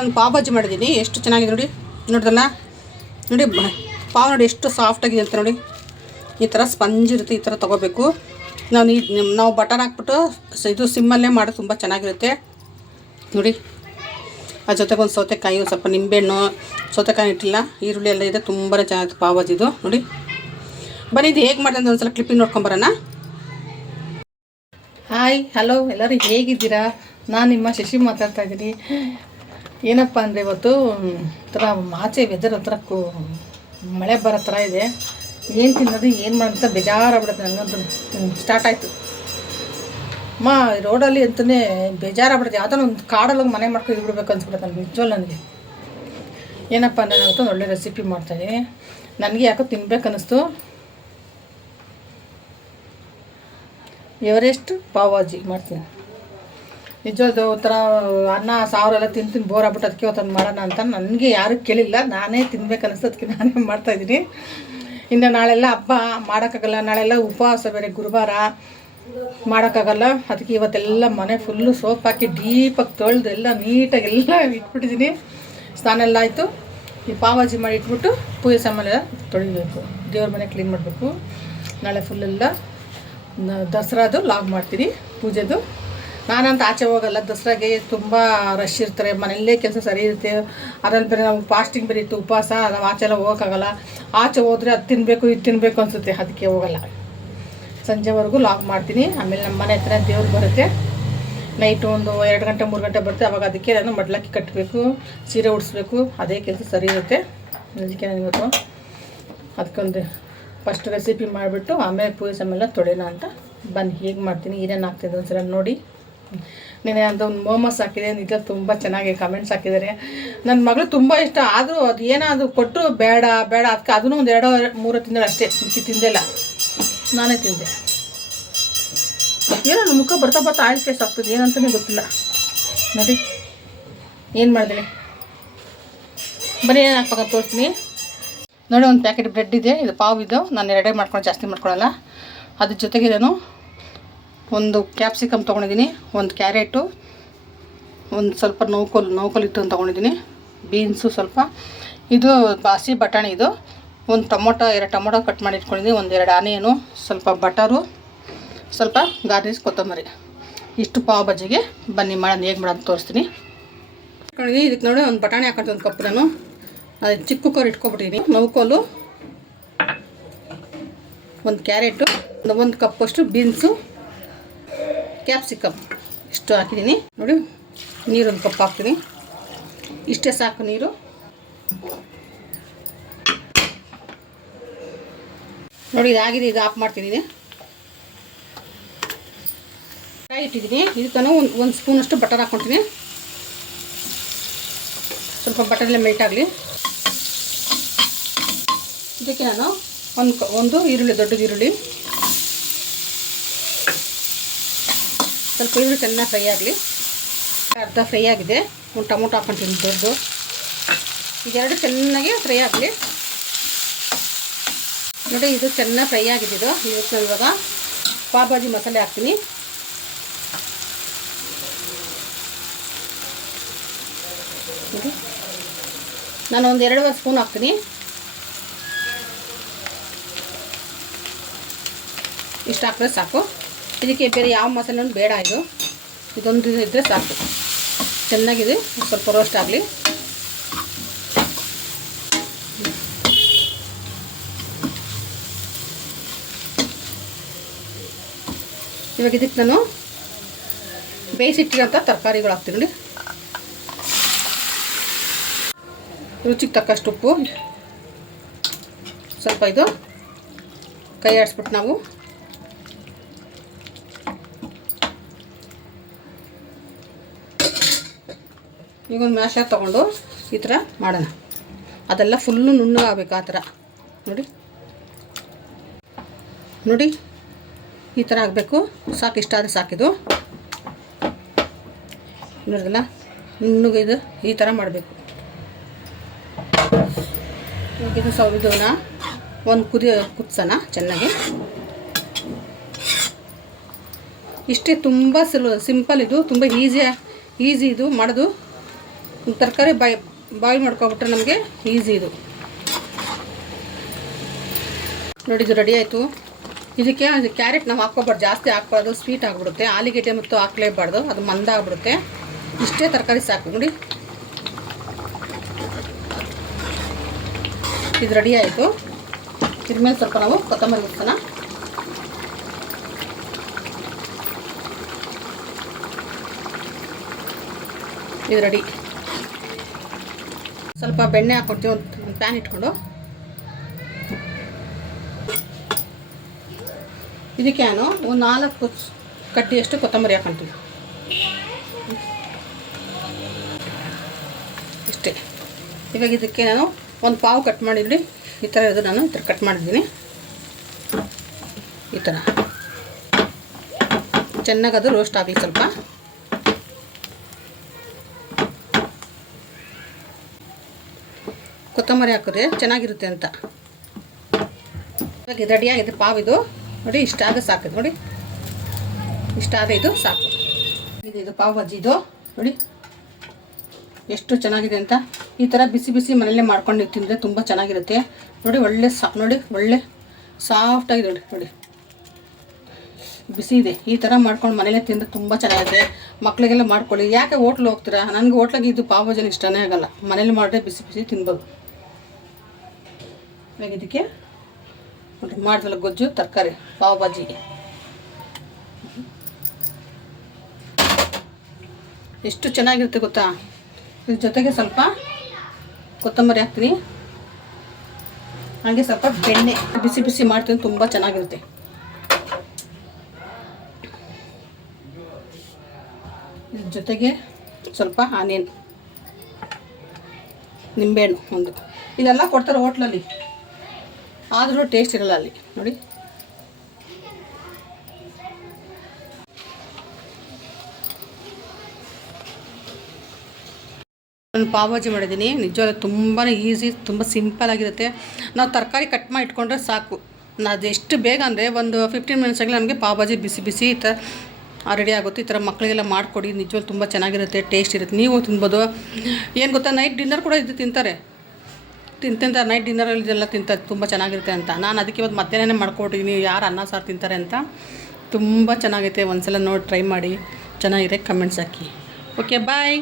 ನಾನು ಪಾವ್ ಭಾಜಿ ಮಾಡಿದ್ದೀನಿ. ಎಷ್ಟು ಚೆನ್ನಾಗಿದೆ ನೋಡಿ. ನೋಡಿದಲ್ಲ? ನೋಡಿ ಪಾವ್ ನೋಡಿ ಎಷ್ಟು ಸಾಫ್ಟಾಗಿದೆ ಅಂತ ನೋಡಿ. ಈ ಥರ ಸ್ಪಂಜ್ ಇರುತ್ತೆ, ಈ ಥರ ತೊಗೋಬೇಕು. ನಾವು ಈ ನಾವು ಬಟರ್ ಹಾಕ್ಬಿಟ್ಟು ಇದು ಸಿಮ್ಮಲ್ಲೇ ಮಾಡೋದು ತುಂಬ ಚೆನ್ನಾಗಿರುತ್ತೆ. ನೋಡಿ. ಅದ್ರ ಜೊತೆಗೆ ಒಂದು ಸೌತೆಕಾಯಿ, ಒಂದು ಸ್ವಲ್ಪ ನಿಂಬೆಹಣ್ಣು, ಸೌತೆಕಾಯಿ ಇಟ್ಟಿಲ್ಲ. ಈರುಳ್ಳಿ ಎಲ್ಲ ಇದೆ ತುಂಬ ಚೆನ್ನಾಗಿತ್ತು ಪಾವ್ ಭಾಜಿದು ನೋಡಿ. ಬನ್ನಿ, ಇದು ಹೇಗೆ ಮಾಡಿದೆ ಅಂತ ಒಂದ್ಸಲ ಕ್ಲಿಪ್ಪಿಂಗ್ ನೋಡ್ಕೊಂಬರೋಣ ಹಾಯ್ ಹಲೋ ಎಲ್ಲರೂ ಹೇಗಿದ್ದೀರಾ? ನಾನು ನಿಮ್ಮ ಶಶಿ ಮಾತಾಡ್ತಾ ಇದ್ದೀನಿ. ಏನಪ್ಪ ಅಂದರೆ ಇವತ್ತು ಒಂಥರ ಆಚೆ ವೆದರ್ ಒಂಥರ ಕೂ ಮಳೆ ಬರೋ ಥರ ಇದೆ. ಏನು ತಿನ್ನೋದು, ಏನು ಮಾಡೋದು ಬೇಜಾರಾಗ್ಬಿಡುತ್ತೆ ನನಗಂತೂ ಸ್ಟಾರ್ಟ್ ಆಯಿತು. ಮಾ ರೋಡಲ್ಲಿ ಅಂತಲೇ ಬೇಜಾರಾಗ್ಬಿಡುತ್ತೆ. ಯಾವುದೋ ಒಂದು ಕಾಡಲ್ಲಿ ಮನೆ ಮಾಡ್ಕೊಂಡು ಬಿಡ್ಬೇಕು ಅನ್ಸ್ಬಿಡುತ್ತೆ ನನಗೆ ನಿಜವಲ್ಲ ನನಗೆ. ಏನಪ್ಪ ಅಂದರೆ ನಾನು ಒಳ್ಳೆ ರೆಸಿಪಿ ಮಾಡ್ತಾಯಿದ್ದೀನಿ ನನಗೆ ಯಾಕೋ ತಿನ್ಬೇಕು ಅನ್ನಿಸ್ತು ಎವರೆಸ್ಟ್ ಪಾವಾಜಿ ಮಾಡ್ತೀನಿ. ನಿಜವಾದ ಒಂಥರ ಅನ್ನ ಸಾವಿರ ಎಲ್ಲ ತಿಂದು ತಿಂದು ಬೋರ್ ಆಗ್ಬಿಟ್ಟು ಅದಕ್ಕೆ ಅವತ್ತೊಂದು ಮಾಡೋಣ ಅಂತ ನನಗೆ ಯಾರೂ ಕೇಳಿಲ್ಲ. ನಾನೇ ತಿನ್ಬೇಕು ಅನಿಸೋದಕ್ಕೆ ನಾನೇ ಮಾಡ್ತಾಯಿದ್ದೀನಿ ಇನ್ನು ನಾಳೆಲ್ಲ ಹಬ್ಬ, ಮಾಡೋಕ್ಕಾಗಲ್ಲ. ನಾಳೆಲ್ಲ ಉಪವಾಸ ಬೇರೆ, ಗುರುವಾರ ಮಾಡೋಕ್ಕಾಗಲ್ಲ. ಅದಕ್ಕೆ ಇವತ್ತೆಲ್ಲ ಮನೆ ಫುಲ್ಲು ಸೋಪ್ ಹಾಕಿ ಡೀಪಾಗಿ ತೊಳೆದು ಎಲ್ಲ ನೀಟಾಗಿ ಎಲ್ಲ ಇಟ್ಬಿಟ್ಟಿದ್ದೀನಿ. ಸ್ನಾನ ಎಲ್ಲ ಆಯಿತು. ಈ ಪಾವಾಜಿ ಮಾಡಿ ಇಟ್ಬಿಟ್ಟು ಪೂಜೆ ಸಾಮಾನೆಲ್ಲ ತೊಳಿಬೇಕು. ದೇವ್ರ ಮನೆ ಕ್ಲೀನ್ ಮಾಡಬೇಕು. ನಾಳೆ ಫುಲ್ಲೆಲ್ಲ ದಸರಾದು ಲಾಗ್ ಮಾಡ್ತೀನಿ, ಪೂಜೆದು. ನಾನಂತ ಆಚೆ ಹೋಗಲ್ಲ. ದಸರಾಗೆ ತುಂಬ ರಶ್ ಇರ್ತಾರೆ. ಮನೆಯಲ್ಲೇ ಕೆಲಸ ಸರಿ ಇರುತ್ತೆ. ಅದ್ರಲ್ಲಿ ಬೇರೆ ನಾವು ಫಾಸ್ಟಿಂಗ್ ಬೇರೆ ಇತ್ತು, ಉಪವಾಸ, ನಾವು ಆಚೆ ಎಲ್ಲ ಹೋಗೋಕ್ಕಾಗಲ್ಲ. ಆಚೆ ಹೋದರೆ ಅದು ತಿನ್ನಬೇಕು ಇದು ತಿನ್ನಬೇಕು ಅನಿಸುತ್ತೆ. ಅದಕ್ಕೆ ಹೋಗಲ್ಲ. ಸಂಜೆವರೆಗೂ ಲಾಕ್ ಮಾಡ್ತೀನಿ. ಆಮೇಲೆ ನಮ್ಮ ಮನೆ ಹತ್ರ ದೇವ್ರು ಬರುತ್ತೆ. ನೈಟ್ ಒಂದು ಎರಡು ಗಂಟೆ, ಮೂರು ಗಂಟೆ ಬರುತ್ತೆ. ಅವಾಗ ಅದಕ್ಕೆ ನಾನು ಮಡ್ಲಕ್ಕಿ ಕಟ್ಟಬೇಕು ಸೀರೆ ಉಡಿಸ್ಬೇಕು. ಅದೇ ಕೆಲಸ ಸರಿ ಇರುತ್ತೆ. ಅದಕ್ಕೆ ನಾನು ಇವತ್ತು ಅದಕ್ಕೊಂದು ಫಸ್ಟ್ ರೆಸಿಪಿ ಮಾಡಿಬಿಟ್ಟು ಆಮೇಲೆ ಪೂಜೆ ಸಮೆಲ್ಲ ತೊಳೆಯೋಣ ಅಂತ. ಬನ್ನಿ, ಹೇಗೆ ಮಾಡ್ತೀನಿ, ಏನೇನು ಹಾಕ್ತಿದ್ದೆ ಒಂದ್ಸಲ ನೋಡಿ. ನೆನೆ ಒಂದು ಮೋಮೋಸ್ ಹಾಕಿದೆ ನಿಜ ತುಂಬ ಚೆನ್ನಾಗಿ ಕಮೆಂಟ್ಸ್ ಹಾಕಿದ್ದಾರೆ. ನನ್ನ ಮಗಳು ತುಂಬ ಇಷ್ಟ, ಆದರೂ ಅದು ಏನೋ ಅದು ಬೇಡ ಬೇಡ ಅದಕ್ಕೆ ಅದನ್ನು ಒಂದು ಎರಡೋ ಮೂರು ತಿಂಗಳು ಅಷ್ಟೇ ಮಿಕ್ಕಿ ತಿಂದಿಲ್ಲ. ನಾನೇ ತಿಂದೆ. ಏನೋ ನನ್ನ ಮುಖ ಬರ್ತಾ ಬರ್ತಾ ಆಯಿಲ್ ಫೇಸ್ ಆಗ್ತದೆ ಏನಂತಲೇ ಗೊತ್ತಿಲ್ಲ. ನೋಡಿ. ಏನು ಮಾಡಿದೆ? ಬರೀ ಏನು ಹಾಕ್ಬೇಕಂತ ತೋರಿಸ್ತೀನಿ. ನೋಡಿ, ಒಂದು ಪ್ಯಾಕೆಟ್ ಬ್ರೆಡ್ ಇದೆ, ಇದು ಪಾವ್ ಇದು. ನಾನು ಎರಡೇ ಮಾಡ್ಕೊಂಡು ಜಾಸ್ತಿ ಮಾಡ್ಕೊಳಲ್ಲ. ಅದ್ರ ಜೊತೆಗೆ ನಾನು ಒಂದು ಕ್ಯಾಪ್ಸಿಕಮ್ ತೊಗೊಂಡಿದ್ದೀನಿ, ಒಂದು ಕ್ಯಾರೆಟು ಒಂದು ಸ್ವಲ್ಪ ನೌಕೋಲ್ ನೌಕೋಲ್ ಇಟ್ಟು ತೊಗೊಂಡಿದ್ದೀನಿ ಬೀನ್ಸು ಸ್ವಲ್ಪ. ಇದು ಬಾಸಿ ಬಟಾಣಿ ಇದು. ಒಂದು ಟೊಮೊಟೊ, ಎರಡು ಟೊಮೊಟೊ ಕಟ್ ಮಾಡಿ ಇಟ್ಕೊಂಡಿದ್ದೀನಿ, ಒಂದು ಎರಡು ಆನಿಯನು, ಸ್ವಲ್ಪ ಬಟರು, ಸ್ವಲ್ಪ ಗಾರ್ನಿಸ್ ಕೊತ್ತಂಬರಿ. ಇಷ್ಟು ಪಾವ್ ಬಜ್ಜಿಗೆ ಬನ್ನಿ ಮಾಡೋದು ಹೇಗೆ ಮಾಡೋದು ತೋರಿಸ್ತೀನಿ. ಇಟ್ಕೊಂಡಿದ್ದೀನಿ, ಇದಕ್ಕೆ ನೋಡಿ ಒಂದು ಬಟಾಣಿ ಹಾಕೊಂಡು ಒಂದು ಕಪ್ಪು ನಾನು. ಅದು ಚಿಕ್ಕ ಕುಕ್ಕರ್ ಇಟ್ಕೊಬಿಟ್ಟಿದ್ದೀನಿ ನೌಕೋಲು ಒಂದು ಕ್ಯಾರೆಟು ಒಂದು ಕಪ್ಪಷ್ಟು ಬೀನ್ಸು ಕ್ಯಾಪ್ಸಿಕಮ್ ಇಷ್ಟು ಹಾಕಿದ್ದೀನಿ. ನೋಡಿ, ನೀರೊಂದು ಕಪ್ ಹಾಕ್ತೀನಿ. ಇಷ್ಟೇ ಸಾಕು ನೀರು. ನೋಡಿ, ಇದಾಗಿದೆ, ಇದು ಆಫ್ ಮಾಡ್ತಿದ್ದೀನಿ ಫ್ರೈ ಇಟ್ಟಿದ್ದೀನಿ. ಇದಕ್ಕೆ ಒಂದು ಒಂದು ಸ್ಪೂನಷ್ಟು ಬಟರ್ ಹಾಕ್ಕೊತೀನಿ ಸ್ವಲ್ಪ ಬಟರ್ಲೆ ಮೆಲ್ಟ್ ಆಗಲಿ. ಇದಕ್ಕೆ ನಾನು ಒಂದು ಒಂದು ಈರುಳ್ಳಿ, ದೊಡ್ಡದು ಈರುಳ್ಳಿ. ಸ್ವಲ್ಪ ಈರುಳ್ಳಿ ಚೆನ್ನಾಗಿ ಫ್ರೈ ಆಗಲಿ. ಅರ್ಧ ಫ್ರೈ ಆಗಿದೆ. ಒಂದು ಟೊಮೊಟೊ ಹಾಕ್ಕೊಂತೀನಿ ದೊಡ್ಡದು. ಇದೆರಡು ಚೆನ್ನಾಗಿ ಫ್ರೈ ಆಗಲಿ. ನೋಡಿ, ಇದು ಚೆನ್ನಾಗಿ ಫ್ರೈ ಆಗಿದೆ ಇದು. ಇವತ್ತು ಇವಾಗ ಪಾವ್ ಮಸಾಲೆ ಹಾಕ್ತೀನಿ. ನಾನು ಒಂದು ಎರಡೂವರೆ ಸ್ಪೂನ್ ಹಾಕ್ತೀನಿ. ಇಷ್ಟು ಹಾಕಿದ್ರೆ ಸಾಕು. ಇದಕ್ಕೆ ಬೇರೆ ಯಾವ ಮಸಾಲೆನೂ ಬೇಡ ಇದು. ಇದೊಂದು ಇದ್ದರೆ ಸಾಕು. ಚೆನ್ನಾಗಿದೆ. ಸ್ವಲ್ಪ ರೋಸ್ಟ್ ಆಗಲಿ. ಇವಾಗ ಇದಕ್ಕೆ ನಾನು ಬೇಯಿಸಿಟ್ಟಿರೋಂಥ ತರಕಾರಿಗಳು ಹಾಕ್ತೀನಿ ನೋಡಿ. ರುಚಿಗೆ ತಕ್ಕಷ್ಟು ಉಪ್ಪು. ಸ್ವಲ್ಪ ಇದು ಕೈ ಆಡಿಸ್ಬಿಟ್ಟು ನಾವು ಈಗ ಒಂದು ಮ್ಯಾಶರ್ ತೊಗೊಂಡು ಈ ಥರ ಮಾಡೋಣ. ಅದೆಲ್ಲ ಫುಲ್ಲು ನುಣ್ಣಗಾಗಬೇಕು ಆ ಥರ. ನೋಡಿ. ನೋಡಿ. ಈ ಥರ ಆಗಬೇಕು. ಸಾಕು, ಇಷ್ಟ ಆದರೆ ಸಾಕಿದು ನೋಡಿದಲ್ಲ ನುಣ್ಣಗೆ ಇದು ಈ ಥರ ಮಾಡಬೇಕು. ಇದು ಸ್ವಲ್ಪ ಇದನ್ನ ಒಂದು ಕುದಿ ಕುದಿಸೋಣ ಚೆನ್ನಾಗಿ. ಇಷ್ಟೇ ತುಂಬ ಸಿಂಪಲ್ ಇದು. ತುಂಬ ಈಸಿ ಈಸಿ ಇದು, ಮಾಡೋದು ತರಕಾರಿ ಬಾಯ್ ಬಾಯ್ಲ್ ಮಾಡ್ಕೊಬಿಟ್ರೆ ನಮಗೆ ಈಸಿ ಇದು. ನೋಡಿ ಇದು ರೆಡಿ ಆಯಿತು. ಇದಕ್ಕೆ ಅದು ಕ್ಯಾರೆಟ್ ನಾವು ಹಾಕ್ಕೋಬಾರ್ದು, ಜಾಸ್ತಿ ಹಾಕ್ಬಾರ್ದು ಸ್ವೀಟ್ ಆಗಿಬಿಡುತ್ತೆ. ಆಲಿಗೆಡ್ಡೆ ಮತ್ತು ಹಾಕ್ಲೇಬಾರ್ದು, ಅದು ಮಂದ ಆಗಿಬಿಡುತ್ತೆ. ಇಷ್ಟೇ ತರಕಾರಿ ಸಾಕು, ನೋಡಿ. ಇದು ರೆಡಿ ಆಯಿತು. ಇದ್ರ ಮೇಲೆ ಸ್ವಲ್ಪ ನಾವು ಕೊತ್ತಂಬರಿ ಉತ್ಸನ ಇದು ರೆಡಿ ಸ್ವಲ್ಪ ಬೆಣ್ಣೆ ಹಾಕ್ಕೊಡ್ತೀವಿ ಒಂದು ಪ್ಯಾನ್ ಇಟ್ಕೊಂಡು. ಇದಕ್ಕೆ ನಾನು ಒಂದು ನಾಲ್ಕು ಕಟ್ಟಿಯಷ್ಟು ಕೊತ್ತಂಬರಿ ಹಾಕೊಂತೀವಿ. ಇಷ್ಟೇ. ಇವಾಗ ಇದಕ್ಕೆ ನಾನು ಒಂದು ಪಾವು ಕಟ್ ಮಾಡಿದ್ರಿ ಈ ಥರ ಇದು ನಾನು ಈ ಥರ ಕಟ್ ಮಾಡಿದ್ದೀನಿ. ಈ ಥರ ಚೆನ್ನಾಗಿ ಅದು ರೋಸ್ಟ್ ಆಗಲಿ ಸ್ವಲ್ಪ. ಕೊತ್ತಂಬರಿ ಹಾಕಿದ್ರೆ ಚೆನ್ನಾಗಿರುತ್ತೆ ಅಂತ. ಇವಾಗ ರೆಡಿಯಾಗಿದೆ ಪಾವಿದು ನೋಡಿ ಇಷ್ಟಾದ ಸಾಕು ನೋಡಿ. ಇಷ್ಟ ಆದರೆ ಇದು ಸಾಕು. ಇದು ಇದು ಪಾವ್ ಬಜ್ಜಿ ಇದು, ನೋಡಿ. ಎಷ್ಟು ಚೆನ್ನಾಗಿದೆ ಅಂತ. ಈ ಥರ ಬಿಸಿ ಬಿಸಿ ಮನೆಯಲ್ಲೇ ಮಾಡ್ಕೊಂಡು ತಿಂದರೆ ತುಂಬ ಚೆನ್ನಾಗಿರುತ್ತೆ. ನೋಡಿ, ಒಳ್ಳೆ ಸಾ, ನೋಡಿ, ಒಳ್ಳೆ ಸಾಫ್ಟಾಗಿದೆ ನೋಡಿ ನೋಡಿ. ಬಿಸಿ ಇದೆ. ಈ ಥರ ಮಾಡ್ಕೊಂಡು ಮನೇಲೇ ತಿಂದರೆ ತುಂಬ ಚೆನ್ನಾಗಿದೆ ಮಕ್ಕಳಿಗೆಲ್ಲ ಮಾಡ್ಕೊಳ್ಳಿ. ಯಾಕೆ ಹೋಟ್ಲ್ ಹೋಗ್ತೀರಾ? ನನಗೆ ಹೋಟ್ಲಾಗಿ ಇದು ಪಾವ್ ಭಜನ ಇಷ್ಟನೇ ಆಗಲ್ಲ. ಮನೇಲಿ ಮಾಡಿದ್ರೆ ಬಿಸಿ ಬಿಸಿ ತಿನ್ಬೋದು. ಇವಾಗ ಇದಕ್ಕೆ ಗೊಜ್ಜು, ತರಕಾರಿ, ಪಾವ್ ಬಾಜಿ ಎಷ್ಟು ಚೆನ್ನಾಗಿರುತ್ತೆ ಗೊತ್ತಾ? ಇದ್ರ ಜೊತೆಗೆ ಸ್ವಲ್ಪ ಕೊತ್ತಂಬರಿ ಹಾಕ್ತೀನಿ. ಹಾಗೆ ಸ್ವಲ್ಪ ಬೆಣ್ಣೆ. ಬಿಸಿ ಬಿಸಿ ಮಾಡ್ತೀನಿ, ತುಂಬ ಚೆನ್ನಾಗಿರುತ್ತೆ. ಇದ್ರ ಜೊತೆಗೆ ಸ್ವಲ್ಪ ಆನಿಯನ್. ನಿಂಬೆಹಣ್ಣು ಒಂದು. ಇದೆಲ್ಲ ಕೊಡ್ತಾರೆ ಹೋಟ್ಲಲ್ಲಿ. ಆದರೂ ಟೇಸ್ಟ್ ಇರಲ್ಲ ಅಲ್ಲಿ. ನೋಡಿ. ನಾನು ಪಾವ್ ಭಾಜಿ ಮಾಡಿದ್ದೀನಿ. ನಿಜವಾಗ್ಲೂ ತುಂಬಾ ಈಸಿ ತುಂಬ ಸಿಂಪಲ್ ಆಗಿರುತ್ತೆ. ನಾವು ತರಕಾರಿ ಕಟ್ ಮಾಡಿ ಇಟ್ಕೊಂಡ್ರೆ ಸಾಕು. ನಾ ಅದು ಎಷ್ಟು ಬೇಗ ಅಂದರೆ ಒಂದು ಫಿಫ್ಟೀನ್ ಮಿನಿಟ್ಸಾಗಲಿ ನಮಗೆ ಪಾವ್ ಭಾಜಿ ಬಿಸಿ ಬಿಸಿ ಈ ಥರ ರೆಡಿ ಆಗುತ್ತೆ. ಈ ಥರ ಮಕ್ಕಳಿಗೆಲ್ಲ ಮಾಡಿಕೊಡಿ. ನಿಜವಾಗ್ಲೂ ತುಂಬ ಚೆನ್ನಾಗಿರುತ್ತೆ ಟೇಸ್ಟ್ ಇರುತ್ತೆ. ನೀವು ತಿನ್ಬೋದು. ಏನು ಗೊತ್ತಾ? ನೈಟ್ ಡಿನ್ನರ್ ಕೂಡ ಇದು ತಿಂತಾರೆ. ತಿನ್ ತಿಂತಾರೆ ನೈಟ್ ಡಿನ್ನರಲ್ಲಿ ಇದೆಲ್ಲ ತಿಂತಾರೆ ತುಂಬ ಚೆನ್ನಾಗಿರುತ್ತೆ ಅಂತ. ನಾನು ಅದಕ್ಕೆ ಇವತ್ತು ಮಧ್ಯಾಹ್ನನೇ ಮಾಡ್ಕೊಟ್ಟಿದ್ದೀನಿ ಯಾರು ಅನ್ನ ಸಾರು ತಿಂತಾರೆ ಅಂತ ತುಂಬ ಚೆನ್ನಾಗೈತೆ. ಒಂದ್ಸಲ ನೋಡಿ ಟ್ರೈ ಮಾಡಿ. ಚೆನ್ನಾಗಿದೆ. ಕಮೆಂಟ್ಸ್ ಹಾಕಿ. Okay bye